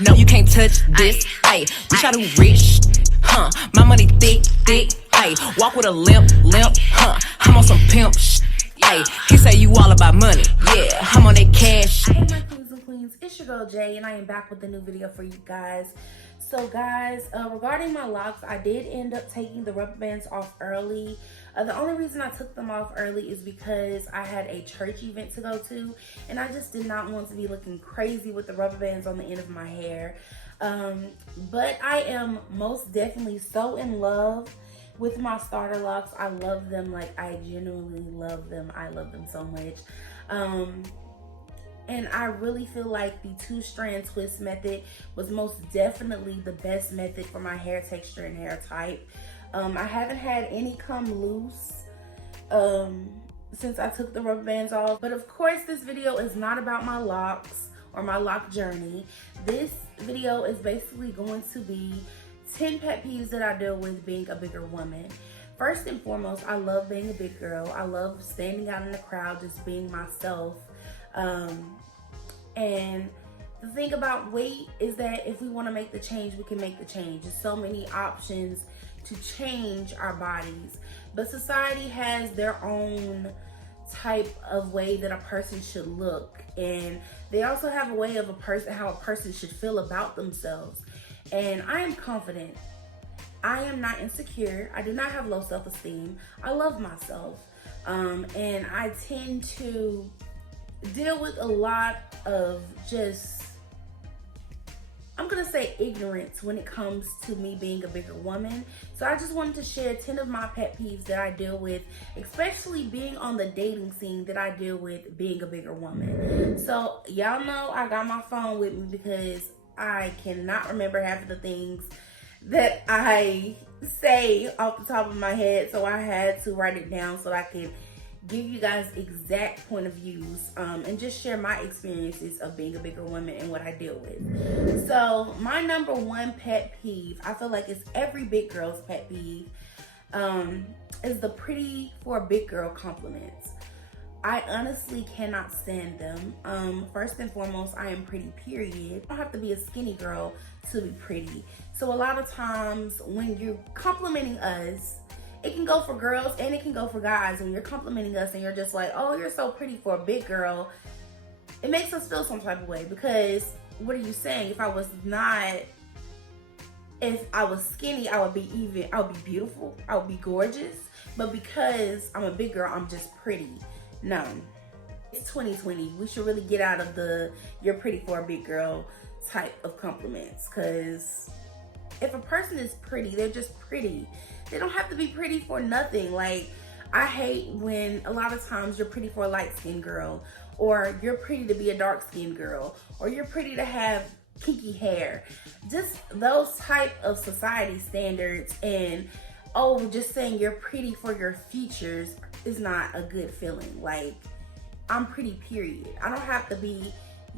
No, you can't touch this. Ay, bitch, I do rich. Huh, my money thick, thick. Ay, walk with a limp, huh. I'm on some pimp shit. Ay, he say you all about money. Yeah, I'm on that cash. Hey, my kings and queens, it's your girl Jay, and I am back with a new video for you guys. So guys, regarding my locks, I did end up taking the rubber bands off early. The only reason I took them off early is because I had a church event to go to, and I just did not want to be looking crazy with the rubber bands on the end of my hair. But I am most definitely so in love with my starter locks. I love them. Like, I genuinely love them. I love them so much. And I really feel like the 2-strand twist method was most definitely the best method for my hair texture and hair type. I haven't had any come loose since I took the rubber bands off. But of course, this video is not about my locks or my lock journey. This video is basically going to be 10 pet peeves that I deal with being a bigger woman. First and foremost, I love being a big girl. I love standing out in the crowd, just being myself. And the thing about weight is that if we want to make the change, we can make the change. There's so many options to change our bodies, but society has their own type of way that a person should look, and they also have a way of how a person should feel about themselves. And I am confident. I am not insecure. I do not have low self-esteem. I love myself, and I tend to deal with a lot of just, I'm gonna say, ignorance when it comes to me being a bigger woman. So I just wanted to share 10 of my pet peeves that I deal with, especially being on the dating scene, that I deal with being a bigger woman. So y'all know I got my phone with me because I cannot remember half of the things that I say off the top of my head. So I had to write it down so I could give you guys exact point of views, and just share my experiences of being a bigger woman and what I deal with. So my number one pet peeve, I feel like it's every big girl's pet peeve, is the pretty for a big girl compliments. I honestly cannot stand them. First and foremost, I am pretty, period. I don't have to be a skinny girl to be pretty. So a lot of times when you're complimenting us, it can go for girls and it can go for guys. When you're complimenting us and you're just like, oh, you're so pretty for a big girl, it makes us feel some type of way, because what are you saying? If I was skinny, I would be beautiful, I would be gorgeous. But because I'm a big girl, I'm just pretty. No. It's 2020. We should really get out of the you're pretty for a big girl type of compliments, because if a person is pretty, they're just pretty. They don't have to be pretty for nothing. Like, I hate when a lot of times you're pretty for a light-skinned girl, or you're pretty to be a dark-skinned girl, or you're pretty to have kinky hair. Just those type of society standards, and just saying you're pretty for your features is not a good feeling. Like, I'm pretty, period. I don't have to be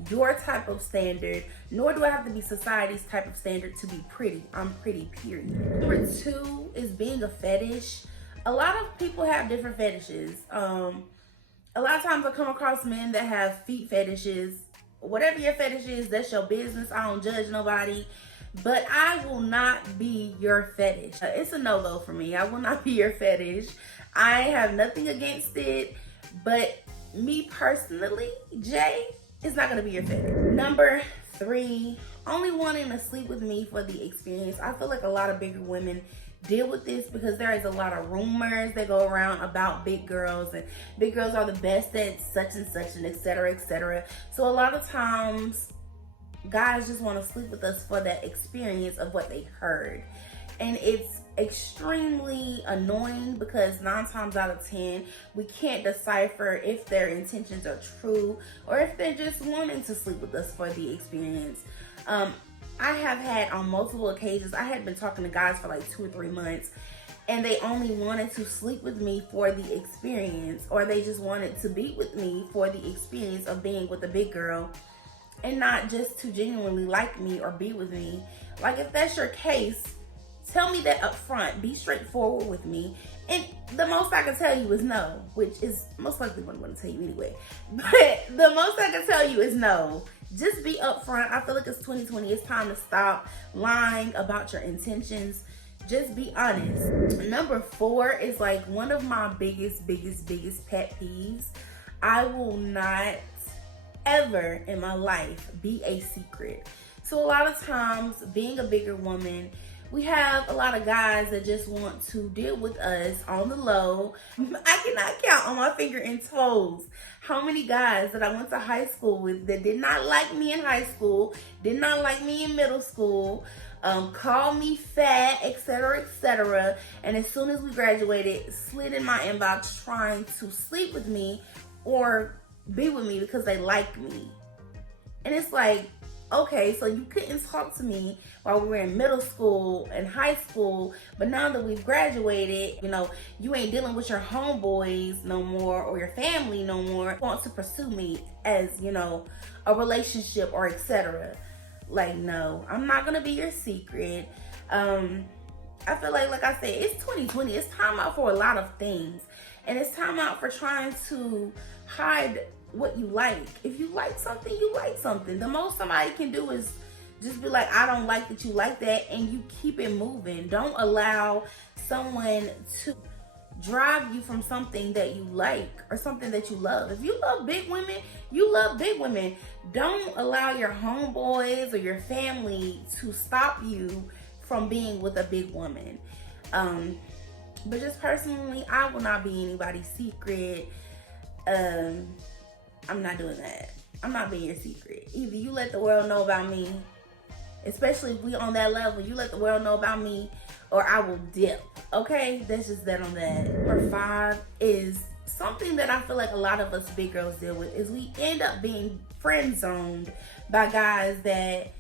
your type of standard, nor do I have to be society's type of standard to be pretty. I'm pretty, period. Number 2 is being a fetish. A lot of people have different fetishes. A lot of times I come across men that have feet fetishes. Whatever your fetish is, that's your business. I don't judge nobody, but I will not be your fetish. It's a no-go for me. I will not be your fetish. I have nothing against it, but me personally, Jay, it's not gonna be your fetish. Number 3, only wanting to sleep with me for the experience. I feel like a lot of bigger women deal with this because there is a lot of rumors that go around about big girls, and big girls are the best at such and such, and etc, etc. So a lot of times guys just want to sleep with us for that experience of what they heard, and it's extremely annoying because 9 times out of 10 we can't decipher if their intentions are true or if they're just wanting to sleep with us for the experience. I have had on multiple occasions, I had been talking to guys for like 2 or 3 months, and they only wanted to sleep with me for the experience, or they just wanted to be with me for the experience of being with a big girl, and not just to genuinely like me or be with me. Like, if that's your case, Tell me that up front. Be straightforward with me. And the most I can tell you is no, which is most likely what I'm going to tell you anyway. But the most I can tell you is no. Just be upfront. I feel like it's 2020. It's time to stop lying about your intentions. Just be honest. Number 4 is like one of my biggest pet peeves. I will not ever in my life be a secret. So a lot of times, being a bigger woman, we have a lot of guys that just want to deal with us on the low. I cannot count on my finger and toes how many guys that I went to high school with that did not like me in high school, did not like me in middle school, called me fat, etc. And as soon as we graduated, slid in my inbox trying to sleep with me or be with me because they like me. And it's like, okay, so you couldn't talk to me while we were in middle school and high school, but now that we've graduated, you know, you ain't dealing with your homeboys no more or your family no more. You want to pursue me as, you know, a relationship or etc. Like, no, I'm not gonna be your secret. I feel like I said, it's 2020. It's time out for a lot of things. And it's time out for trying to hide what you like. If you like something, you like something. The most somebody can do is just be like, I don't like that you like that, and you keep it moving. Don't allow someone to drive you from something that you like or something that you love. If you love big women, you love big women. Don't allow your homeboys or your family to stop you from being with a big woman. But just personally, I will not be anybody's secret. I'm not doing that. I'm not being your secret. Either you let the world know about me, especially if we on that level, you let the world know about me, or I will dip. Okay? That's just that on that. Number 5 is something that I feel like a lot of us big girls deal with, is we end up being friend zoned by guys that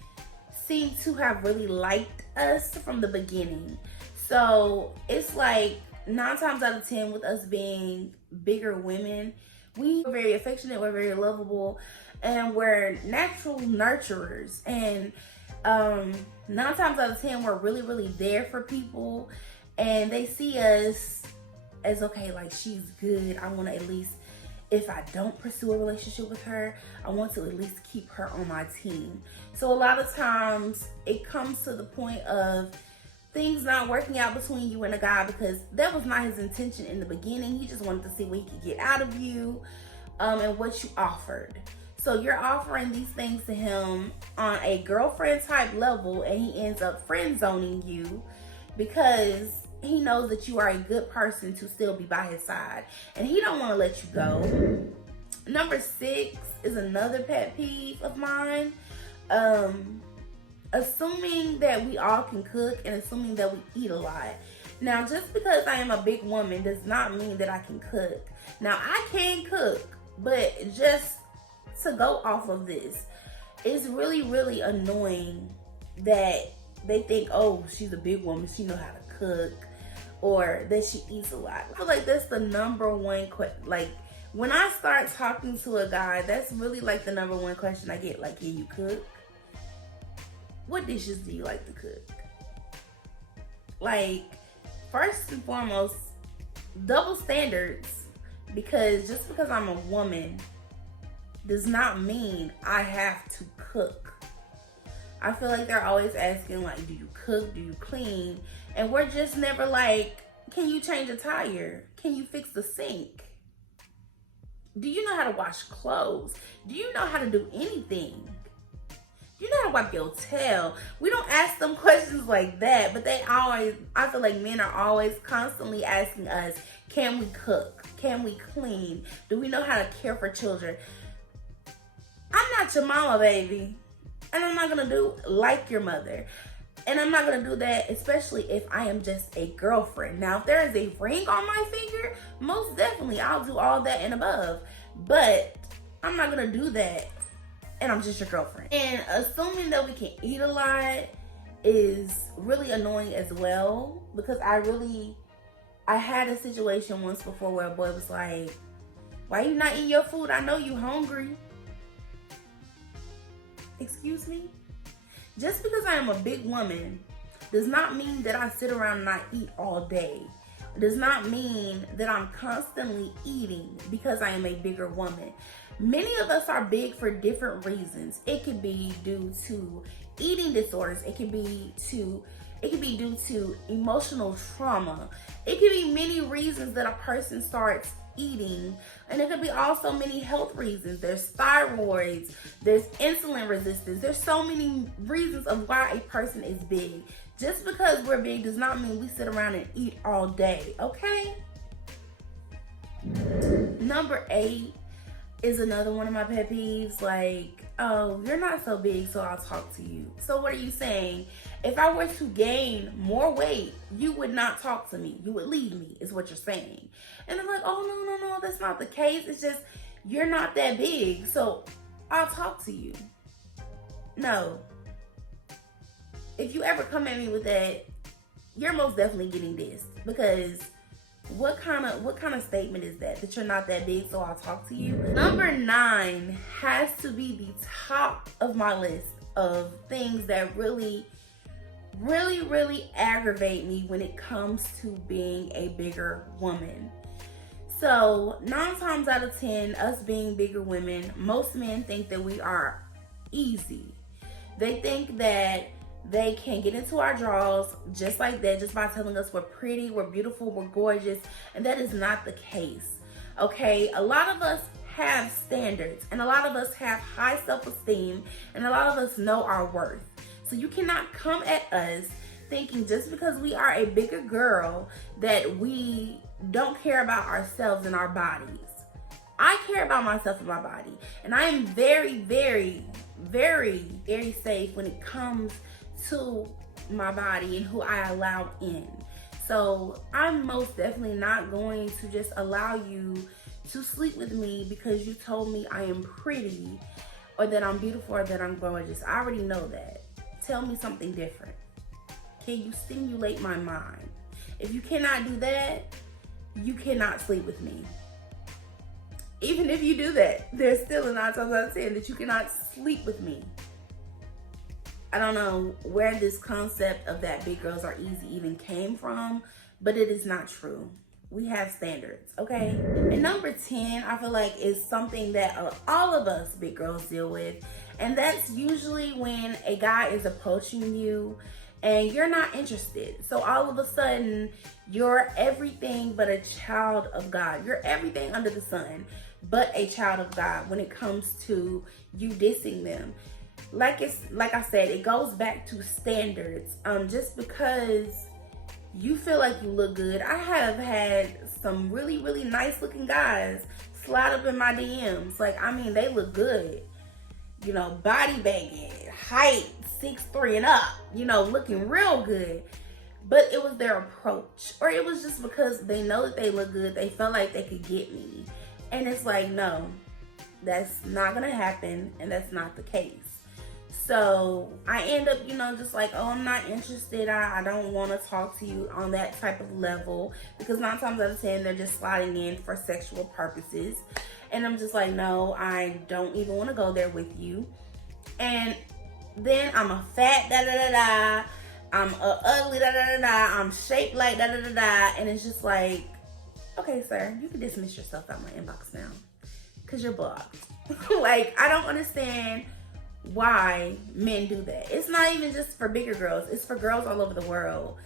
seem to have really liked us from the beginning. So it's like 9 times out of 10 with us being bigger women, we're very affectionate, we're very lovable, and we're natural nurturers. And 9 times out of 10, we're really there for people, and they see us as, okay, like, she's good. I want to at least, if I don't pursue a relationship with her, I want to at least keep her on my team. So a lot of times it comes to the point of things not working out between you and a guy because that was not his intention in the beginning. He just wanted to see what he could get out of you, and what you offered. So you're offering these things to him on a girlfriend type level, and he ends up friend zoning you because he knows that you are a good person to still be by his side, and he don't want to let you go. Number 6 is another pet peeve of mine. Assuming that we all can cook and assuming that we eat a lot. Now, just because I am a big woman does not mean that I can cook. Now, I can cook, but just to go off of this, it's really annoying that they think, oh, she's a big woman, she know how to cook, or that she eats a lot. I feel like that's the number one question. Like, when I start talking to a guy, that's really like the number one question I get. Like, can you cook? What dishes do you like to cook? Like, first and foremost, double standards, because just because I'm a woman does not mean I have to cook. I feel like they're always asking, like, do you cook? Do you clean? And we're just never like, can you change a tire? Can you fix the sink? Do you know how to wash clothes? Do you know how to do anything? You know how to wipe your tail? We don't ask them questions like that, but they always, I feel like men are always constantly asking us, can we cook? Can we clean? Do we know how to care for children? I'm not your mama, baby. And I'm not gonna do like your mother. And I'm not gonna do that, especially if I am just a girlfriend. Now, if there is a ring on my finger, most definitely I'll do all that and above. But I'm not gonna do that and I'm just your girlfriend. And assuming that we can eat a lot is really annoying as well, because I had a situation once before where a boy was like, why you not eating your food? I know you hungry. Excuse me? Just because I am a big woman does not mean that I sit around and I eat all day. It does not mean that I'm constantly eating because I am a bigger woman. Many of us are big for different reasons. It could be due to eating disorders. It could be due to emotional trauma. It could be many reasons that a person starts eating, and it could be also many health reasons. There's thyroids, there's insulin resistance. There's so many reasons of why a person is big. Just because we're big does not mean we sit around and eat all day, okay? Number 8 is another one of my pet peeves. Like, oh, you're not so big, so I'll talk to you. So what are you saying? If I were to gain more weight, you would not talk to me. You would leave me, is what you're saying. And I'm like, oh, no, that's not the case. It's just, you're not that big, so I'll talk to you. No. If you ever come at me with that, you're most definitely getting dissed. Because what kind of statement is that? That you're not that big, so I'll talk to you? Number 9 has to be the top of my list of things that really aggravate me when it comes to being a bigger woman. So 9 times out of 10, us being bigger women, most men think that we are easy. They think that they can get into our drawers just like that, just by telling us we're pretty, we're beautiful, we're gorgeous, and that is not the case. Okay, a lot of us have standards, and a lot of us have high self-esteem, and a lot of us know our worth. So you cannot come at us thinking just because we are a bigger girl that we don't care about ourselves and our bodies. I care about myself and my body, and I am very safe when it comes to my body and who I allow in. So I'm most definitely not going to just allow you to sleep with me because you told me I am pretty, or that I'm beautiful, or that I'm gorgeous. I already know that. Tell me something different. Can you stimulate my mind? If you cannot do that, you cannot sleep with me. Even if you do that, there's still a 9 times out of 10 that you cannot sleep with me. I don't know where this concept of that big girls are easy even came from, but it is not true. We have standards, okay? And number 10, I feel like is something that all of us big girls deal with. And that's usually when a guy is approaching you and you're not interested. So all of a sudden, you're everything but a child of God. You're everything under the sun but a child of God when it comes to you dissing them. Like I said, it goes back to standards. Just because you feel like you look good. I have had some really nice looking guys slide up in my DMs. Like, I mean, they look good. You know, body banging, height 6'3" and up, you know, looking real good. But it was their approach, or it was just because they know that they look good. They felt like they could get me. And it's like, no, that's not gonna happen, and that's not the case. So I end up, you know, just like, oh, I'm not interested. I don't want to talk to you on that type of level, because 9 times out of 10, they're just sliding in for sexual purposes. And I'm just like, no, I don't even want to go there with you. And then I'm a fat da-da-da-da. I'm a ugly da-da-da-da. I'm shaped like da-da-da-da. And it's just like, okay, sir, you can dismiss yourself out my inbox now, because you're blocked. Like, I don't understand why men do that. It's not even just for bigger girls. It's for girls all over the world.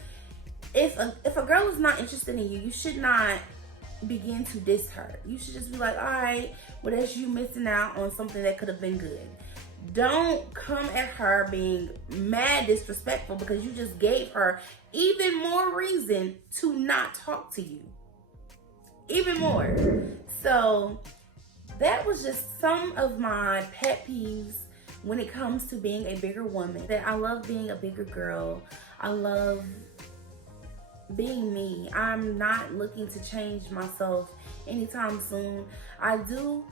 If a girl is not interested in you, you should not begin to diss her. You should just be like, all right, well, that's you missing out on something that could have been good. Don't come at her being mad disrespectful because you just gave her even more reason to not talk to you. Even more. So that was just some of my pet peeves when it comes to being a bigger woman. That I love being a bigger girl. I love being me. I'm not looking to change myself anytime soon. I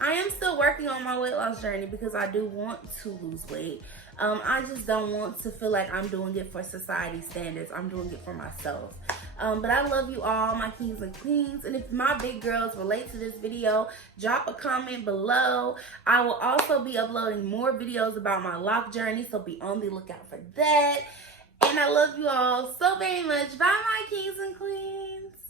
am still working on my weight loss journey because I do want to lose weight. I just don't want to feel like I'm doing it for society standards. I'm doing it for myself. But I love you all, my kings and queens. And if my big girls relate to this video, drop a comment below. I will also be uploading more videos about my lock journey, so be on the lookout for that. And I love you all so very much. Bye, my kings and queens.